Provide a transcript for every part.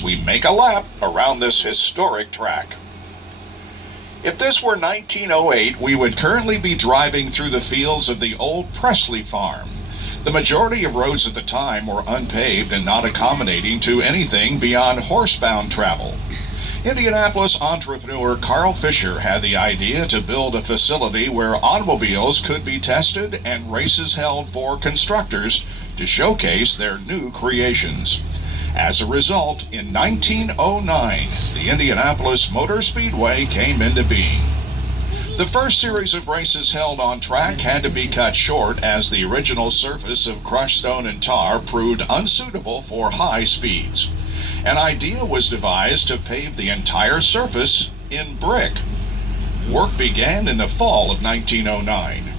We make a lap around this historic track. If this were 1908, we would currently be driving through the fields of the old Presley farm. The majority of roads at the time were unpaved and not accommodating to anything beyond horsebound travel. Indianapolis entrepreneur Carl Fisher had the idea to build a facility where automobiles could be tested and races held for constructors to showcase their new creations. As a result, in 1909, the Indianapolis Motor Speedway came into being. The first series of races held on track had to be cut short as the original surface of crushed stone and tar proved unsuitable for high speeds. An idea was devised to pave the entire surface in brick. Work began in the fall of 1909.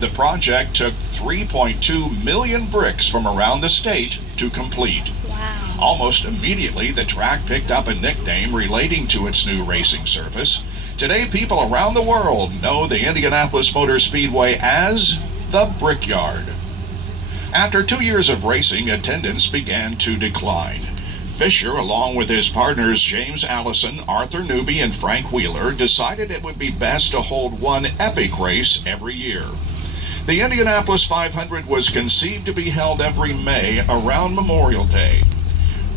The project took 3.2 million bricks from around the state to complete. Wow. Almost immediately, the track picked up a nickname relating to its new racing surface. Today, people around the world know the Indianapolis Motor Speedway as the Brickyard. After 2 years of racing, attendance began to decline. Fisher, along with his partners James Allison, Arthur Newby, and Frank Wheeler, decided it would be best to hold one epic race every year. The Indianapolis 500 was conceived to be held every May around Memorial Day.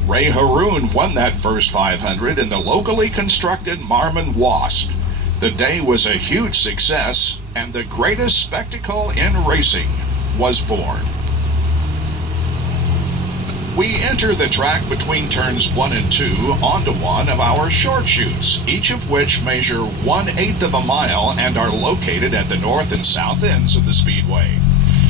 Ray Haroon won that first 500 in the locally constructed Marmon Wasp. The day was a huge success, and the greatest spectacle in racing was born. We enter the track between turns 1 and 2 onto one of our short chutes, each of which measure 1/8 of a mile and are located at the north and south ends of the speedway.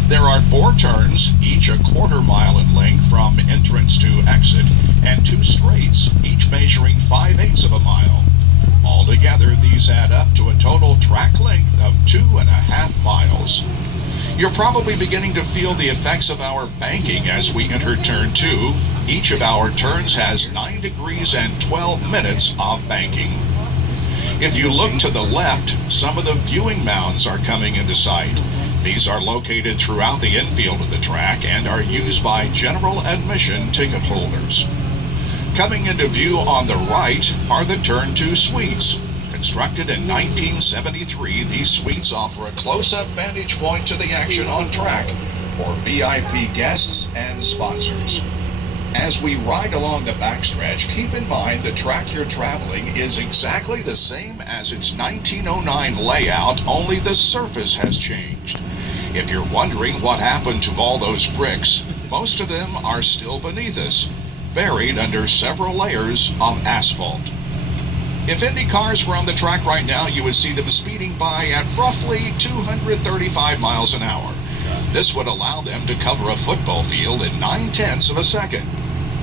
There are 4 turns, each a quarter-mile in length from entrance to exit, and 2 straights, each measuring 5/8 of a mile. Altogether, these add up to a total track length of 2.5 miles. You're probably beginning to feel the effects of our banking as we enter turn 2. Each of our turns has 9 degrees and 12 minutes of banking. If you look to the left, some of the viewing mounds are coming into sight. These are located throughout the infield of the track and are used by general admission ticket holders. Coming into view on the right are the turn 2 suites. Constructed in 1973, these suites offer a close-up vantage point to the action on track for VIP guests and sponsors. As we ride along the backstretch, keep in mind the track you're traveling is exactly the same as its 1909 layout, only the surface has changed. If you're wondering what happened to all those bricks, most of them are still beneath us, buried under several layers of asphalt. If Indy cars were on the track right now, you would see them speeding by at roughly 235 miles an hour. This would allow them to cover a football field in 9/10 of a second.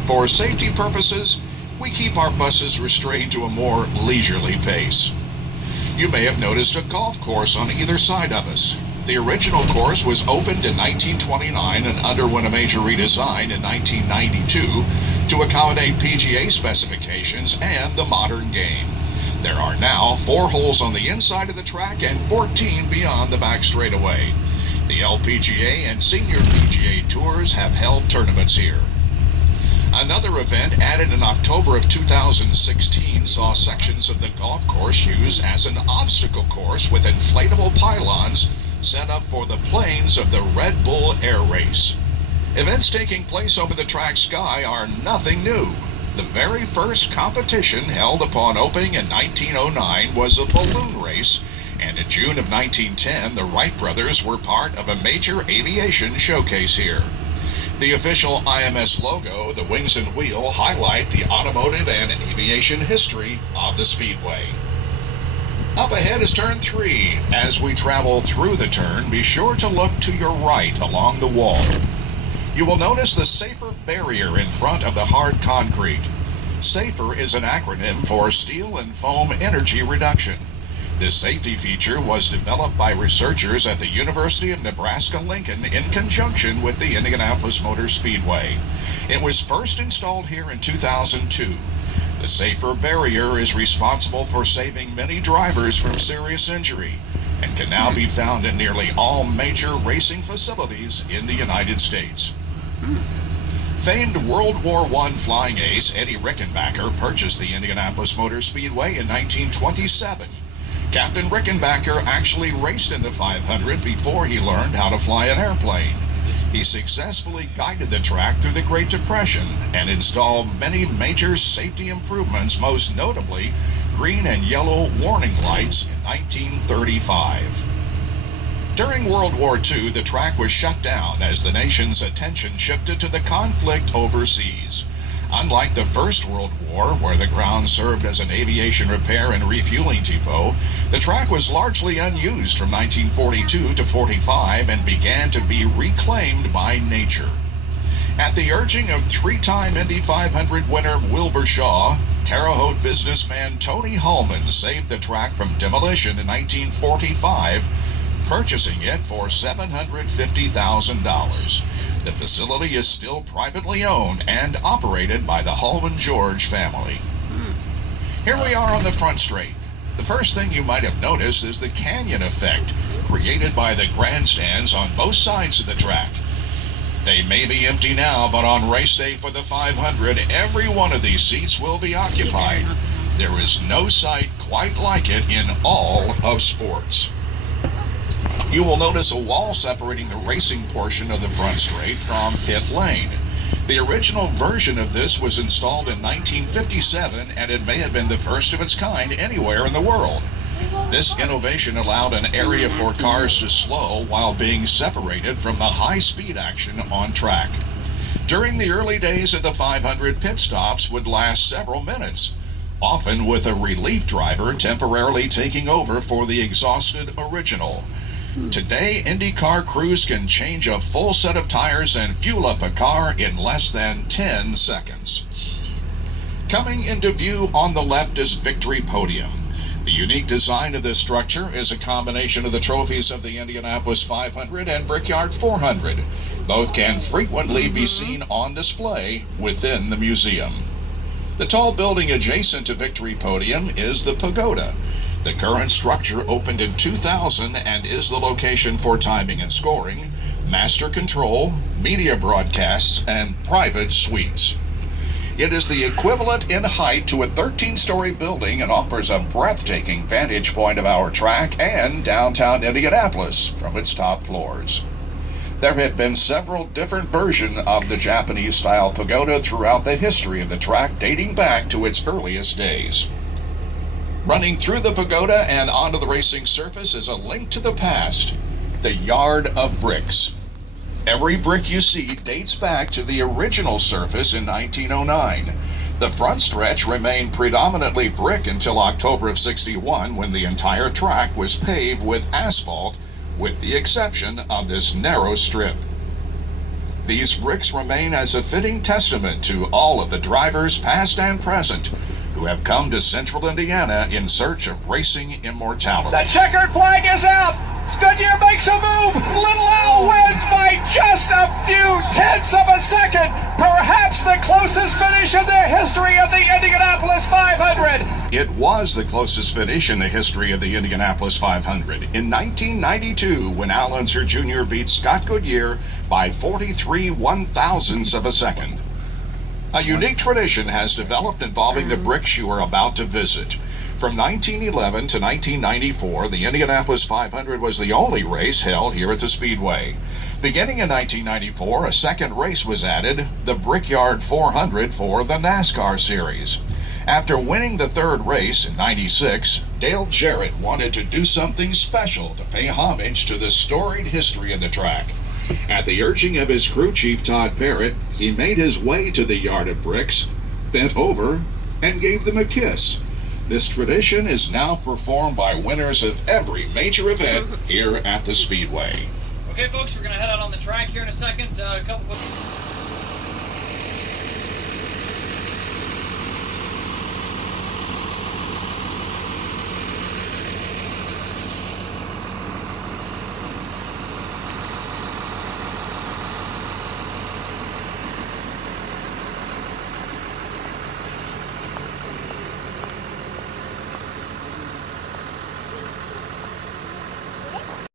For safety purposes, we keep our buses restrained to a more leisurely pace. You may have noticed a golf course on either side of us. The original course was opened in 1929 and underwent a major redesign in 1992 to accommodate PGA specifications and the modern game. There are now 4 holes on the inside of the track and 14 beyond the back straightaway. The LPGA and Senior PGA Tours have held tournaments here. Another event added in October of 2016 saw sections of the golf course used as an obstacle course with inflatable pylons set up for the planes of the Red Bull Air Race. Events taking place over the track sky are nothing new. The very first competition held upon opening in 1909 was a balloon race, and in June of 1910, the Wright brothers were part of a major aviation showcase here. The official IMS logo, the wings and wheel, highlight the automotive and aviation history of the Speedway. Up ahead is turn 3. As we travel through the turn, be sure to look to your right along the wall. You will notice the SAFER barrier in front of the hard concrete. SAFER is an acronym for Steel and Foam Energy Reduction. This safety feature was developed by researchers at the University of Nebraska-Lincoln in conjunction with the Indianapolis Motor Speedway. It was first installed here in 2002. The SAFER barrier is responsible for saving many drivers from serious injury and can now be found in nearly all major racing facilities in the United States. Famed World War I flying ace Eddie Rickenbacker purchased the Indianapolis Motor Speedway in 1927. Captain Rickenbacker actually raced in the 500 before he learned how to fly an airplane. He successfully guided the track through the Great Depression and installed many major safety improvements, most notably green and yellow warning lights in 1935. During World War II, the track was shut down as the nation's attention shifted to the conflict overseas. Unlike the First World War, where the ground served as an aviation repair and refueling depot, the track was largely unused from 1942 to 45 and began to be reclaimed by nature. At the urging of three-time Indy 500 winner Wilbur Shaw, Terre Haute businessman Tony Hulman saved the track from demolition in 1945, purchasing it for $750,000. The facility is still privately owned and operated by the Hulman George family. Here we are on the front straight. The first thing you might have noticed is the canyon effect created by the grandstands on both sides of the track. They may be empty now, but on race day for the 500, every one of these seats will be occupied. There is no sight quite like it in all of sports. You will notice a wall separating the racing portion of the front straight from pit lane. The original version of this was installed in 1957, and it may have been the first of its kind anywhere in the world. This innovation allowed an area for cars to slow while being separated from the high-speed action on track. During the early days of the 500, pit stops would last several minutes, often with a relief driver temporarily taking over for the exhausted original. Today, IndyCar crews can change a full set of tires and fuel up a car in less than 10 seconds. Coming into view on the left is Victory Podium. The unique design of this structure is a combination of the trophies of the Indianapolis 500 and Brickyard 400. Both can frequently be seen on display within the museum. The tall building adjacent to Victory Podium is the Pagoda. The current structure opened in 2000 and is the location for timing and scoring, master control, media broadcasts, and private suites. It is the equivalent in height to a 13-story building and offers a breathtaking vantage point of our track and downtown Indianapolis from its top floors. There have been several different versions of the Japanese-style pagoda throughout the history of the track, dating back to its earliest days. Running through the pagoda and onto the racing surface is a link to the past, the Yard of Bricks. Every brick you see dates back to the original surface in 1909. The front stretch remained predominantly brick until October of '61, when the entire track was paved with asphalt, with the exception of this narrow strip. These bricks remain as a fitting testament to all of the drivers, past and present, who have come to central Indiana in search of racing immortality. The checkered flag is out. Goodyear makes a move. Little Al wins by just a few tenths of a second. Perhaps the closest finish in the history of the Indianapolis 500. It was the closest finish in the history of the Indianapolis 500 in 1992, when Al Unser Jr. beat Scott Goodyear by 43 one-thousandths of a second. A unique tradition has developed involving the bricks you are about to visit. From 1911 to 1994, the Indianapolis 500 was the only race held here at the Speedway. Beginning in 1994, a second race was added, the Brickyard 400 for the NASCAR Series. After winning the third race in '96, Dale Jarrett wanted to do something special to pay homage to the storied history of the track. At the urging of his crew chief Todd Parrott, he made his way to the Yard of Bricks, bent over, and gave them a kiss. This tradition is now performed by winners of every major event here at the Speedway. Okay, folks, we're going to head out on the track here in a second. A couple quick